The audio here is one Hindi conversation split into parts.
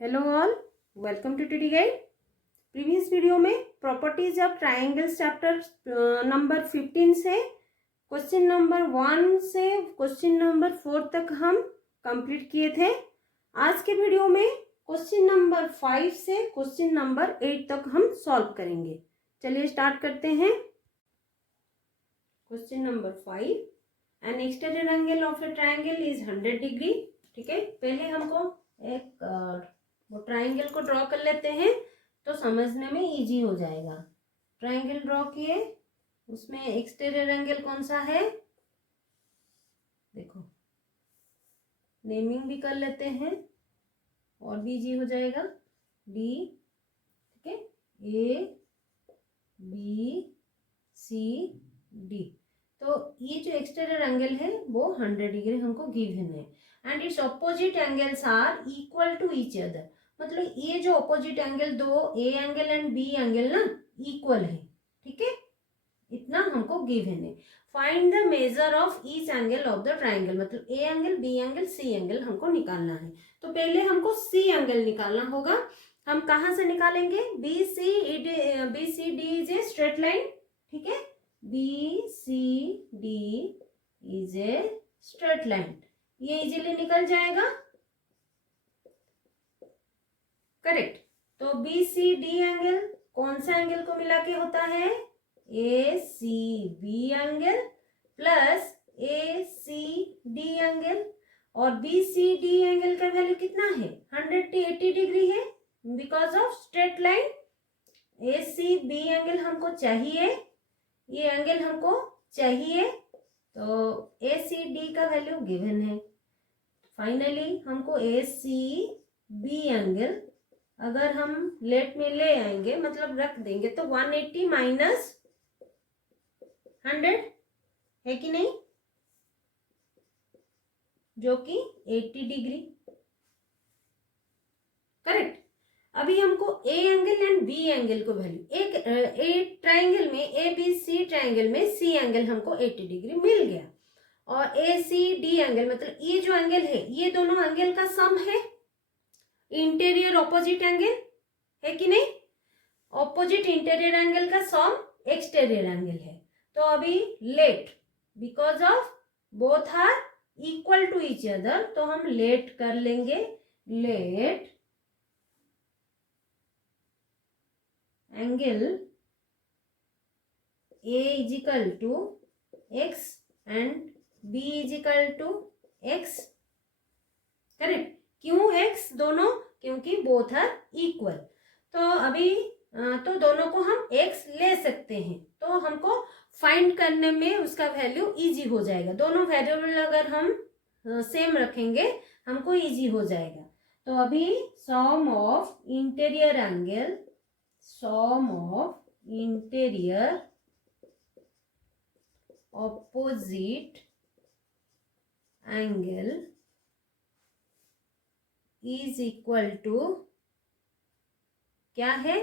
Hello all, welcome to today guide. Previous video में properties of triangles chapter number 15 से क्वेश्चन नंबर 1 से क्वेश्चन नंबर 4 तक हम कंप्लीट किए थे। आज के वीडियो में क्वेश्चन नंबर 5 से क्वेश्चन नंबर 8 तक हम सॉल्व करेंगे। चलिए स्टार्ट करते हैं। Question number 5, N extended angle of A triangle is 100 degree. ठीक है, पहले हमको एक वो ट्राइंगल को ड्रॉ कर लेते हैं तो समझने में इजी हो जाएगा। ट्राइंगल ड्रॉ किए, उसमें एक्सटीरियर एंगल कौन सा है, देखो नेमिंग भी कर लेते हैं और भी इजी हो जाएगा। डी, ठीक है, ए बी सी डी। तो ये जो एक्सटीरियर एंगल है वो 100 डिग्री हमको गिवन है and it's opposite angles are equal to each other. मतलब ये जो ऑपोजिट एंगल दो A angle and B angle ना इक्वल है। ठीक है, इतना हमको गिवन है। Find the measure of each angle of the triangle, मतलब A angle B angle C angle हमको निकालना है। तो पहले हमको सी एंगल निकालना होगा। हम कहाँ से निकालेंगे? B C D is a straight line. ठीक है, B C D is a straight line, ये इजीली निकल जाएगा। करेक्ट। तो बी सी डी एंगल कौन सा एंगल को मिला के होता है? A C B angle plus A C D angle. और बी सी डी एंगल का वैल्यू कितना है? 180 डिग्री है because of straight line. A C B angle हमको चाहिए, ये एंगल हमको चाहिए, तो ए सी डी का वैल्यू गिवन है। फाइनली हमको ए सी बी एंगल अगर हम लेट में ले आएंगे, मतलब रख देंगे, तो 180 माइनस 100 है कि नहीं, जो कि 80 डिग्री। करेक्ट। अभी हमको A angle and B angle को वैल्यू, एक ट्राइंगल में ए बी सी ट्राइंगल में सी एंगल हमको 80 डिग्री मिल गया और ए सी डी एंगल मतलब ये जो एंगल है ये दोनों एंगल का सम है। इंटीरियर ऑपोजिट एंगल है कि नहीं? ऑपोजिट इंटीरियर एंगल का सम एक्सटीरियर एंगल है। तो अभी let, because of both are equal to each other, तो हम लेट कर लेंगे। Let angle A is equal to x and B is equal to x. Correct. क्यों एक्स दोनों? क्योंकि बोथ आर इक्वल। तो अभी तो दोनों को हम एक्स ले सकते हैं, तो हमको फाइंड करने में उसका वैल्यू इजी हो जाएगा। दोनों वेरिएबल अगर हम सेम रखेंगे हमको इजी हो जाएगा। तो अभी sum of interior angle, sum of interior opposite angle is equal to क्या है?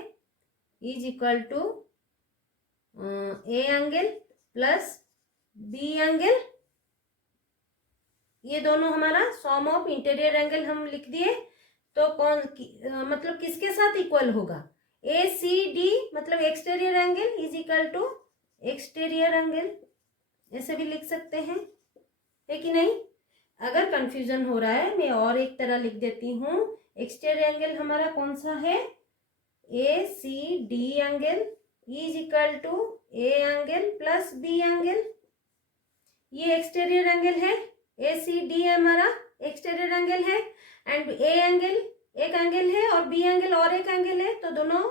Is equal to A angle plus B angle. ये दोनों हमारा सम ऑफ इंटीरियर एंगल हम लिख दिए। तो मतलब किसके साथ इक्वल होगा? ए सी डी मतलब exterior angle is equal to exterior angle, ऐसे भी लिख सकते हैं, है कि नहीं? अगर कंफ्यूजन हो रहा है मैं और एक तरह लिख देती हूँ। एक्सटीरियर एंगल हमारा कौन सा है? A C D angle is equal to A angle plus B angle. ये एक्सटीरियर एंगल है, ए सी डी हमारा एक्सटीरियर एंगल है एंड ए एंगल एक एंगल है और बी एंगल और एक एंगल है, तो दोनों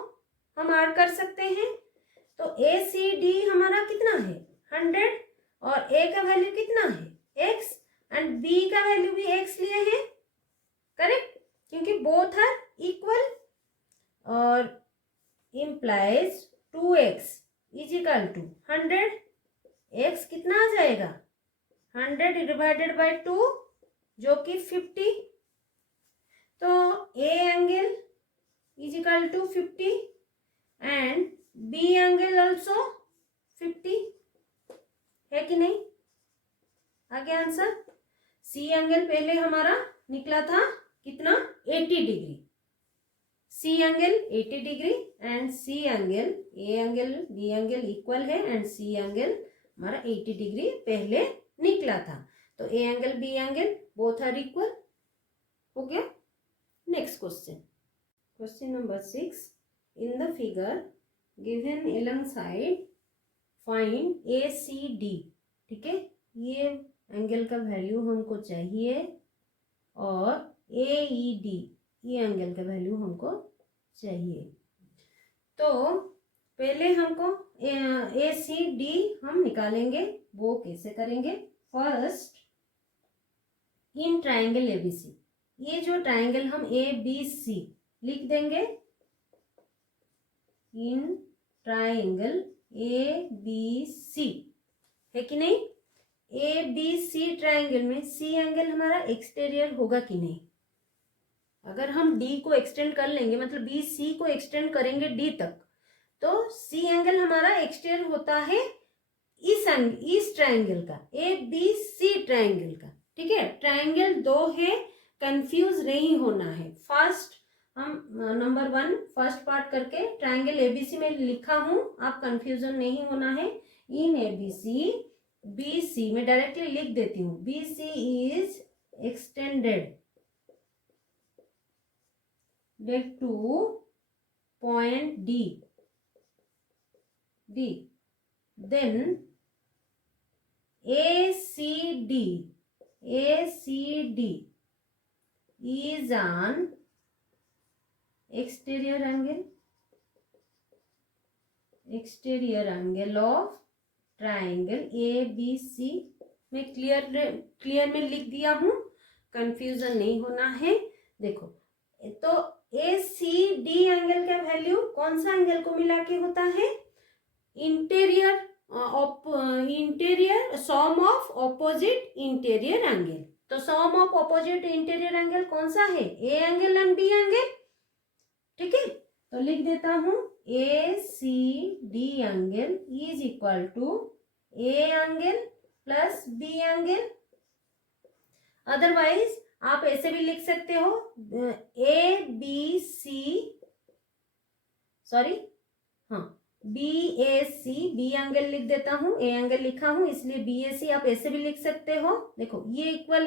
हम ऐड कर सकते हैं। तो ए सी डी हमारा कितना है? 100 और ए का वैल्यू कितना है? x एंड बी का वैल्यू भी x लिए हैं। करेक्ट, क्योंकि बोथ आर इक्वल और implies 2x is equal to 100। x कितना आ जाएगा? 100 डिवाइडेड बाय 2 जो कि 50। तो a angle is equal to 50 and b angle also 50, है कि नहीं? आगे आंसर सी एंगल पहले हमारा निकला था कितना? 80 degree. C angle 80 degree and C angle, A angle B angle equal है एंड सी एंगल हमारा 80 डिग्री पहले निकला था, तो A angle B angle both are equal हो गया। Next question, question number 6, in the figure given along side find A C D. ठीक है, ये एंगल का वैल्यू हमको चाहिए और ए ई डी ये एंगल का वैल्यू हमको चाहिए। तो पहले हमको ए सी डी हम निकालेंगे, वो कैसे करेंगे? फर्स्ट इन ट्राइंगल एबीसी, ये जो ट्राइंगल हम ए बी सी लिख देंगे, इन ट्राइंगल ए बी सी, है कि नहीं? ए बी सी ट्राइंगल में सी एंगल हमारा एक्सटीरियर होगा कि नहीं? अगर हम डी को एक्सटेंड कर लेंगे, मतलब बी सी को एक्सटेंड करेंगे डी तक, तो सी एंगल हमारा एक्सटीरियर होता है इस ट्राइंगल का, ए बी सी ट्राइंगल का। ठीक है, ट्राइंगल दो है, कंफ्यूज नहीं होना है। फर्स्ट हम नंबर 1 फर्स्ट पार्ट करके ट्राइंगल एबीसी में लिखा हूं, आप कंफ्यूजन नहीं होना है। इन एबीसी बी सी में डायरेक्टली लिख देती हूँ, B C is extended to point D, then A C D is an exterior angle of triangle ABC में क्लियर में लिख दिया हूँ, कंफ्यूजन नहीं होना है। देखो, तो ए सी डी एंगल का वैल्यू कौन सा एंगल को मिला के होता है? Interior sum of opposite interior angle. तो sum of opposite interior angle कौन सा है? A angle and B angle. ठीक है, तो लिख देता हूं A C D angle is equal to A angle plus B angle. Otherwise आप ऐसे भी लिख सकते हो, ए बी सी, सॉरी हाँ, बी ए सी, बी एंगल लिख देता हूं, ए एंगल लिखा हूं इसलिए बी ए सी, आप ऐसे भी लिख सकते हो। देखो ये इक्वल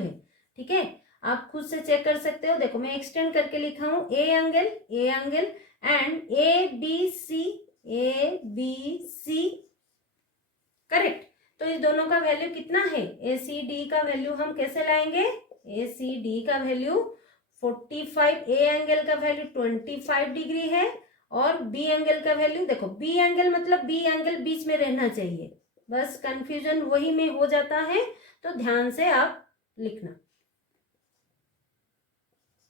है। ठीक है, आप खुद से चेक कर सकते हो। देखो मैं एक्सटेंड करके लिखा हूं, A angle and A B C, correct. तो इस दोनों का वैल्यू कितना है? ए सी डी का वैल्यू हम कैसे लाएंगे? ए सी डी का वैल्यू 45, ए एंगल का वैल्यू 25 डिग्री है और बी एंगल का वैल्यू, देखो बी एंगल मतलब बी एंगल बीच में रहना चाहिए, बस कंफ्यूजन वही में हो जाता है, तो ध्यान से आप लिखना।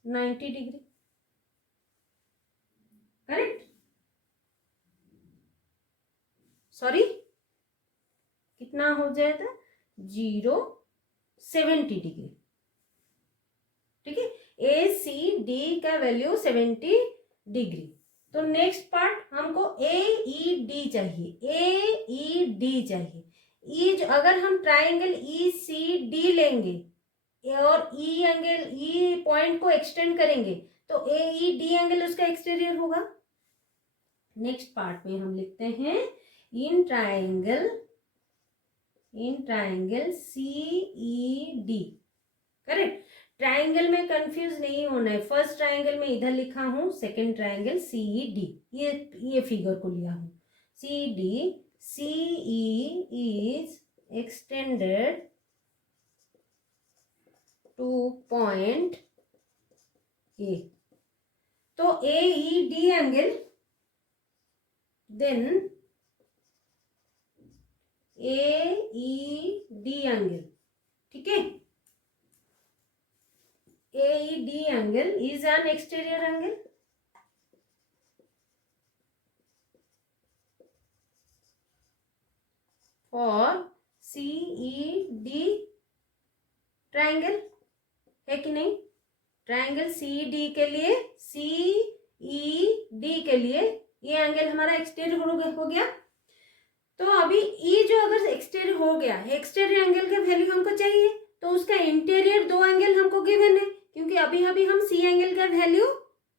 90 डिग्री, करेक्ट। सॉरी, कितना हो जाएगा? 70 डिग्री। ठीक है, ए सी डी का वैल्यू 70 डिग्री। तो नेक्स्ट पार्ट हमको ए ई डी चाहिए। ई जो अगर हम ट्राइंगल ई सी डी लेंगे और ई एंगल, ई पॉइंट को एक्सटेंड करेंगे, तो ए ई डी एंगल उसका एक्सटीरियर होगा। नेक्स्ट पार्ट में हम लिखते हैं in triangle C E D, correct. Triangle में कंफ्यूज नहीं होना है। फर्स्ट ट्राइंगल में इधर लिखा हूं, second triangle C E D, ये फिगर को लिया हूं। C D, C E is extended to point A, तो A E D angle, then A E D angle. ठीक है, AED angle is an exterior angle. For CED triangle, है कि नहीं? ट्राइंगल CED के लिए, CED के लिए ये एंगल हमारा एक्सटीरियर हो गया। तो अभी ई जो अगर एक्सटीरियर हो गया, एक्सटीरियर एंगल का वैल्यू हमको चाहिए, तो उसका इंटीरियर दो एंगल हमको गिवन है, क्योंकि अभी हम सी एंगल का वैल्यू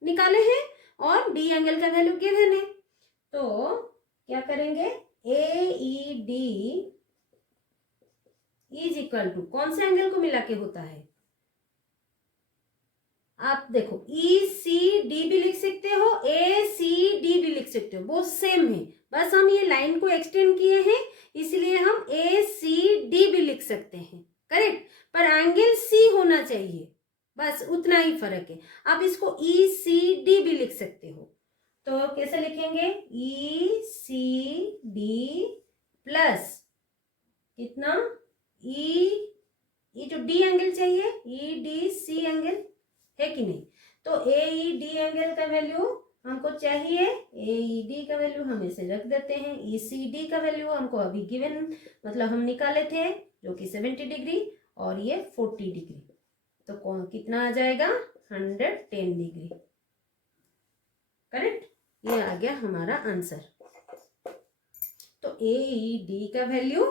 निकाले हैं और डी एंगल का वैल्यू गिवन है। तो क्या करेंगे, AED इज इक्वल टू कौन से एंगल को मिला के होता है, आप देखो ECD भी लिख सकते हो, ACD भी लिख सकते हो, वो सेम है, बस हम ये लाइन को एक्सटेंड किए हैं इसलिए हम ACD भी लिख सकते हैं, करेक्ट। पर एंगल C होना चाहिए, बस उतना ही फर्क है। आप इसको ECD भी लिख सकते हो, तो कैसे लिखेंगे, ECD प्लस कितना ये जो D एंगल चाहिए EDC एंगल है कि नहीं, तो AED एंगल का वैल्यू हमको चाहिए, AED का वैल्यू हम इसे रख देते हैं, ECD का वैल्यू हमको अभी गिवन मतलब हम निकाले थे जो कि 70 डिग्री और ये 40 डिग्री, तो कौन कितना आ जाएगा 110 डिग्री, करेक्ट। ये आ गया हमारा आंसर। तो AED का वैल्यू,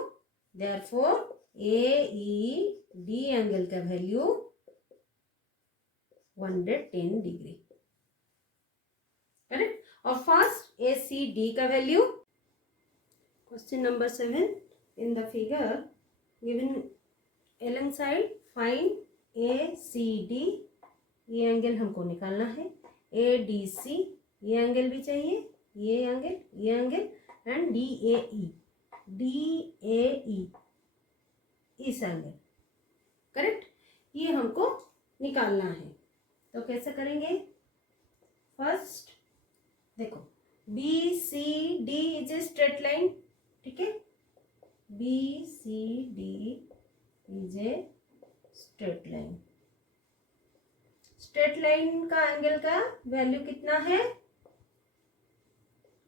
देयरफॉर AED एंगल का वैल्यू 110 डिग्री, करेक्ट। और फर्स्ट ACD का value, question number 7 in the figure given along side find ACD, ये एंगल हमको निकालना है, ADC ये एंगल भी चाहिए, ये एंगल एंड DAE इस एंगल, करेक्ट, ये हमको निकालना है। तो कैसे करेंगे, फर्स्ट देखो BCD is a straight line, ठीक है, BCD is a straight line, straight line का एंगल का वैल्यू कितना है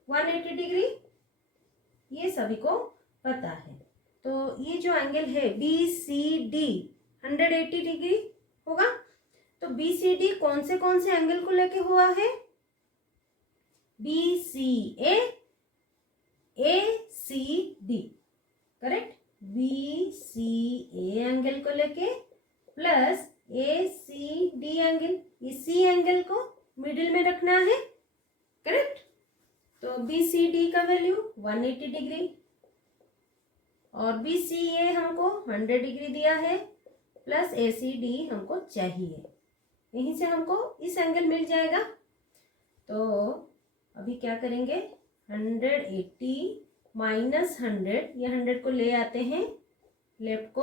180 डिग्री, ये सभी को पता है। तो ये जो एंगल है BCD 180 डिग्री होगा, तो BCD कौन से एंगल को लेके हुआ है, BCA ACD, correct, BCA angle को लेके प्लस ACD एंगल, इसी एंगल को मिडिल में रखना है, करेक्ट। तो BCD का वैल्यू 180 डिग्री और BCA हमको 100 डिग्री दिया है प्लस ACD हमको चाहिए, यहीं से हमको इस एंगल मिल जाएगा। तो अभी क्या करेंगे, 180 माइनस 100, ये 100 को ले आते हैं लेफ्ट को,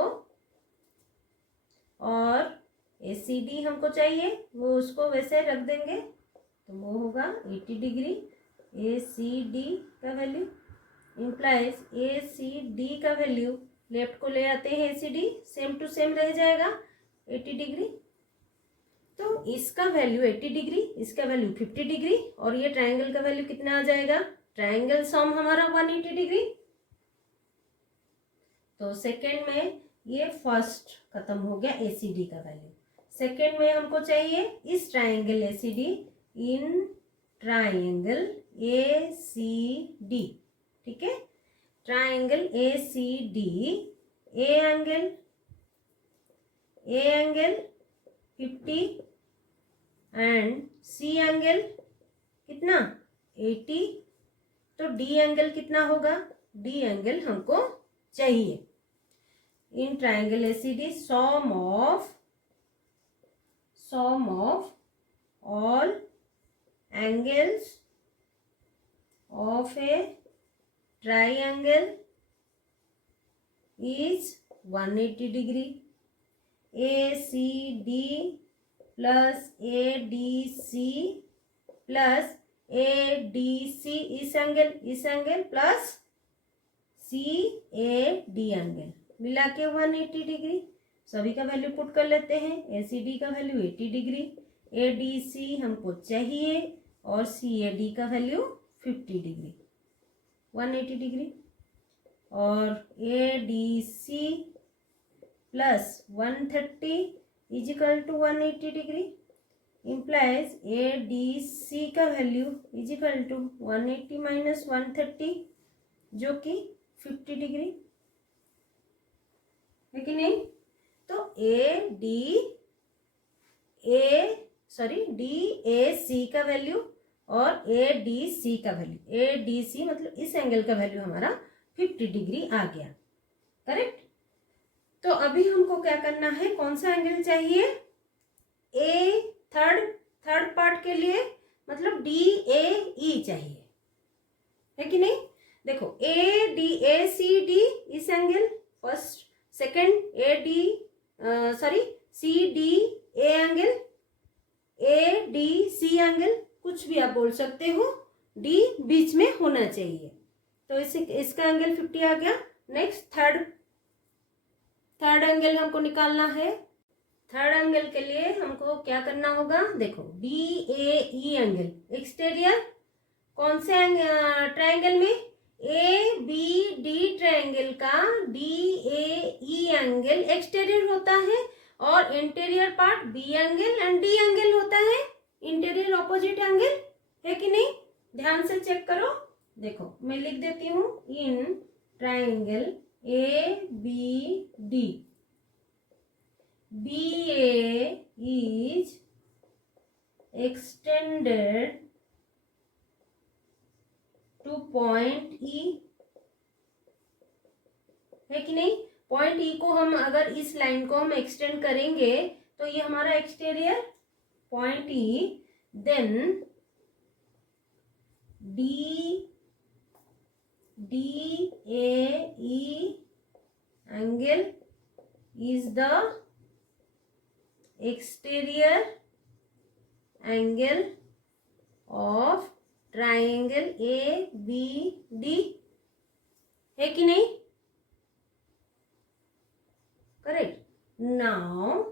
और ACD हमको चाहिए वो उसको वैसे रख देंगे, तो वो होगा 80 डिग्री, ACD का वैल्यू इम्प्लाइज ACD का वैल्यू लेफ्ट को ले आते हैं, ACD सेम टू सेम रह जाएगा 80 डिग्री, तो इसका वैल्यू 80 डिग्री, इसका वैल्यू 50 डिग्री और ये ट्रायंगल का वैल्यू कितना आ जाएगा, ट्रायंगल सम हमारा 180 डिग्री। तो सेकेंड में ये फर्स्ट खत्म हो गया ACD का वैल्यू, सेकेंड में हमको चाहिए इस ट्रायंगल ACD इन ट्रायंगल ACD, ठीक है, triangle ACD, A angle 50 and C angle कितना 80, तो D एंगल कितना होगा, D एंगल हमको चाहिए in triangle ACD, sum of all angles of a triangle is 180 degree, ACD plus ADC plus ADC इस एंगल प्लस CAD एंगल मिला के 180 डिग्री, सभी का वैल्यू पुट कर लेते हैं, ACD का वैल्यू 80 डिग्री, ADC हमको चाहिए और CAD का वैल्यू 50 डिग्री 180 डिग्री, और ADC plus 130 is equal to 180 degree, implies ADC का value is equal to 180 minus 130 जो कि 50 डिग्री है कि नहीं। तो सॉरी DAC का वैल्यू और ADC का वैल्यू, ADC मतलब इस एंगल का वैल्यू हमारा 50 डिग्री आ गया। करेक्ट। तो अभी हमको क्या करना है, कौन सा एंगल चाहिए, थर्ड पार्ट के लिए मतलब DAE चाहिए, है कि नहीं। देखो ADACD इस angle first, second CDA angle, ADC angle, कुछ भी आप बोल सकते हो, D बीच में होना चाहिए। तो इसका एंगल 50 आ गया। नेक्स्ट थर्ड एंगल हमको निकालना है। थर्ड एंगल के लिए हमको क्या करना होगा, देखो DAE एंगल एक्सटीरियर, कौन से ट्रायंगल में, ABD ट्रायंगल का DAE एंगल एक्सटीरियर होता है और interior part B angle and D angle होता है, इंटीरियर ऑपोजिट एंगल, है कि नहीं। ध्यान से चेक करो। देखो मैं लिख देती हूँ, in triangle ABD BA is extended to point E, है कि नहीं। पॉइंट E को हम अगर इस लाइन को हम एक्सटेंड करेंगे तो ये हमारा exterior point E, then DAE angle is the exterior angle of triangle ABD, है कि नहीं। करेक्ट। नाउ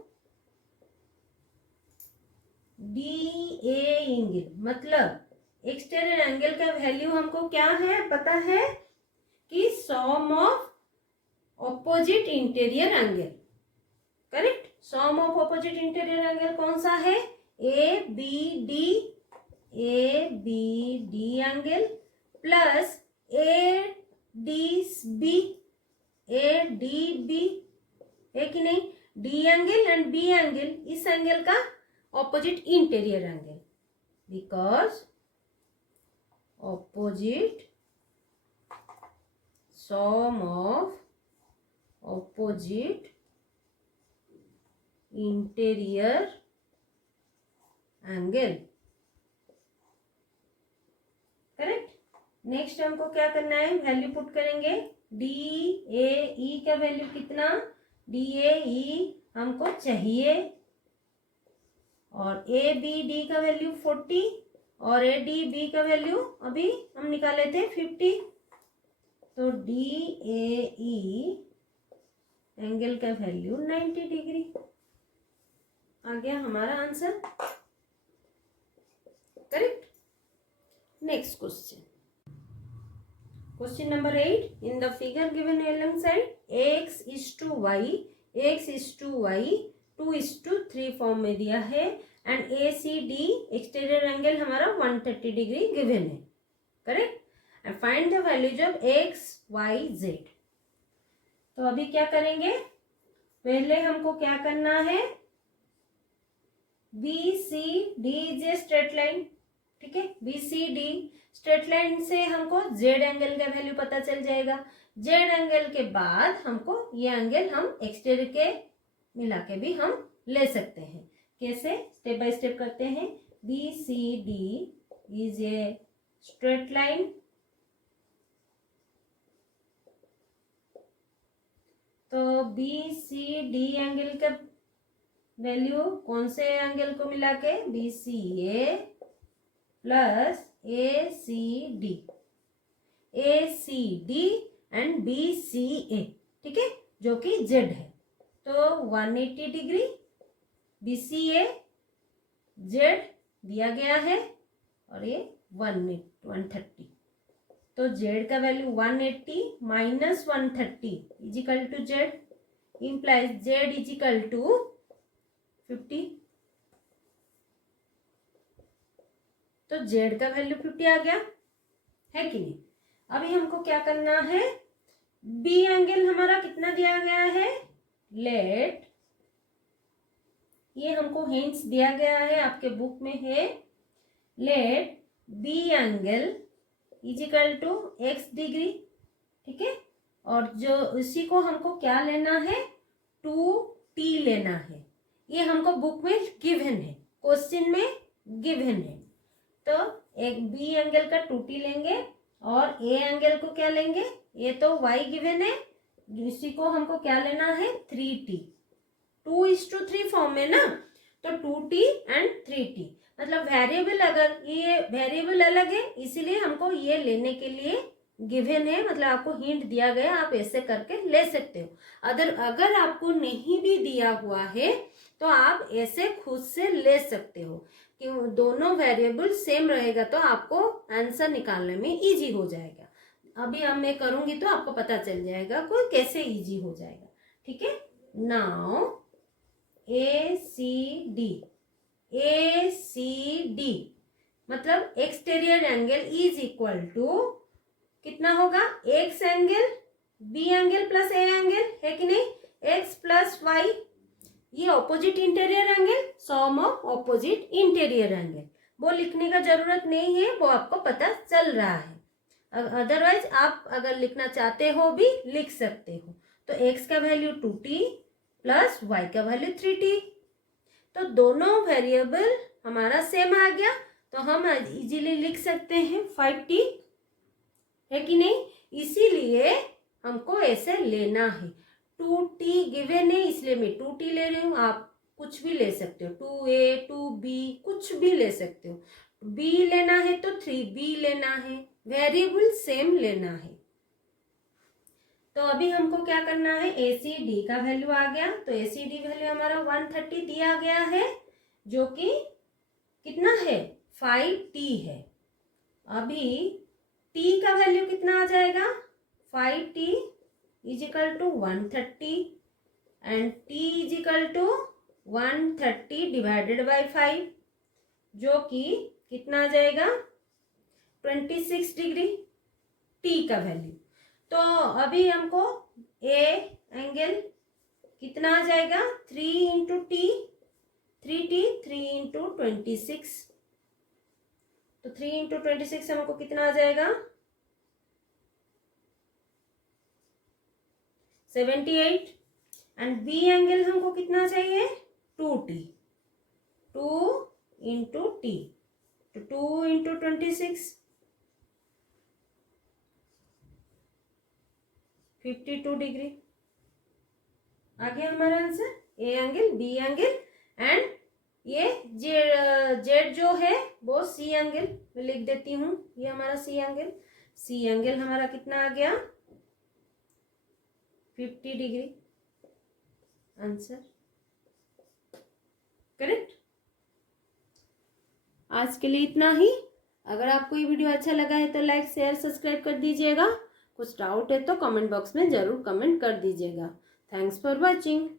DA एंगल मतलब एक्सटीरियर एंगल का वैल्यू हमको क्या है, पता है कि sum of opposite interior angle. Correct. Sum of opposite interior angle कौन सा है, ABD एंगल प्लस ADB, है कि नहीं। D angle and B angle, इस एंगल का opposite interior angle, because opposite sum of opposite interior angle. Correct. Next हमको क्या करना है, वैल्यू पुट करेंगे। DAE का वैल्यू कितना, DAE हमको चाहिए, और ABD का वैल्यू 40 और ADB का वैल्यू अभी हम निकाले थे 50। तो DAE एंगल का वैल्यू 90 डिग्री आ गया हमारा answer. Correct. Next question, question number 8, in the figure given alongside x is to y 2:3 form में दिया है एंड ACD एक्सटीरियर एंगल हमारा 130 डिग्री गिवन है। Correct. And find the values of x y z। तो अभी क्या करेंगे, पहले हमको क्या करना है, BCD is a straight line, ठीक है। BCD स्ट्रेट लाइन से हमको Z एंगल का वैल्यू पता चल जाएगा। Z एंगल के बाद हमको ये एंगल हम एक्सटीरियर के मिला के भी हम ले सकते हैं। कैसे, स्टेप बाय स्टेप करते हैं। BCD is a straight line, तो BCD एंगल का वैल्यू कौन से एंगल को मिला के, BCA plus ACD and BCA, ठीक है, जो कि Z है। तो 180 डिग्री BCA Z दिया गया है और ये 130। तो Z का value 180 minus 130 is equal to Z, implies Z is equal to 50। तो Z का वैल्यू 50 आ गया, है कि नहीं। अभी हमको क्या करना है, B एंगल हमारा कितना दिया गया है, लेट ये हमको हिंट्स दिया गया है, आपके बुक में है। Let B angle is equal to x degree, ठीक है। और जो इसी को हमको क्या लेना है, 2t लेना है। ये हमको बुक में गिवन है, क्वेश्चन में गिवन है। तो एक बी एंगल का 2t लेंगे और ए एंगल को क्या लेंगे, ये तो y गिवन है, इसी को हमको क्या लेना है 3t। 2:3 फॉर्म में ना, तो 2t एंड 3t, मतलब वेरिएबल, अगर ये वेरिएबल अलग है इसीलिए हमको ये लेने के लिए गिवन है, मतलब आपको हिंट दिया गया, आप ऐसे करके ले सकते हो। अगर आपको नहीं भी दिया हुआ है तो आप ऐसे खुद से ले सकते हो कि दोनों वेरिएबल सेम रहेगा तो आपको आंसर निकालने में इजी हो जाएगा। अभी हम मैं करूंगी तो आपको पता चल जाएगा कोई कैसे इजी हो जाएगा, ठीक है। नाउ ACD मतलब exterior angle is equal to कितना होगा, x angle B angle plus A angle, है कि नहीं, एक्स प्लस वाई, ये opposite interior angle, sum of opposite interior angle. वो लिखने का जरूरत नहीं है, वो आपको पता चल रहा है। अदरवाइज आप अगर लिखना चाहते हो भी लिख सकते हो। तो x का वैल्यू 2t प्लस y का वैल्यू 3t, तो दोनों वेरिएबल हमारा सेम आ गया, तो हम इजीली लिख सकते हैं 5t, है कि नहीं। इसीलिए हमको ऐसे लेना है, 2t गिवन है इसलिए मैं 2t ले रही हूँ, आप कुछ भी ले सकते हो, 2a 2b कुछ भी ले सकते हो। b लेना है तो 3b लेना है, वेरिएबल सेम लेना है। तो अभी हमको क्या करना है, ACD का वैल्यू आ गया, तो ACD वैल्यू हमारा 130 दिया गया है, जो कि कितना है 5t है। अभी t का वैल्यू कितना आ जाएगा, 5t is equal to 130 and t is equal to 130 divided by 5, जो कि कितना आ जाएगा 26 डिग्री t का वैल्यू। तो अभी हमको ए एंगल कितना आ जाएगा 3 इंटू टी, 3t 3 इंटू 26, तो 3 इंटू 26 हमको कितना आ जाएगा 78। एंड बी एंगल हमको कितना चाहिए 2t, 2 इंटू टी, तो 2 इंटू 26 52 डिग्री आ गया हमारा answer. A angle B angle and ये जेड जो है वो सी एंगल, मैं लिख देती हूँ, ये हमारा सी एंगल हमारा कितना आ गया 50 डिग्री, आंसर करेक्ट। आज के लिए इतना ही। अगर आपको ये वीडियो अच्छा लगा है तो लाइक शेयर सब्सक्राइब कर दीजिएगा। कुछ डाउट है तो कमेंट बॉक्स में ज़रूर कमेंट कर दीजिएगा। Thanks for watching.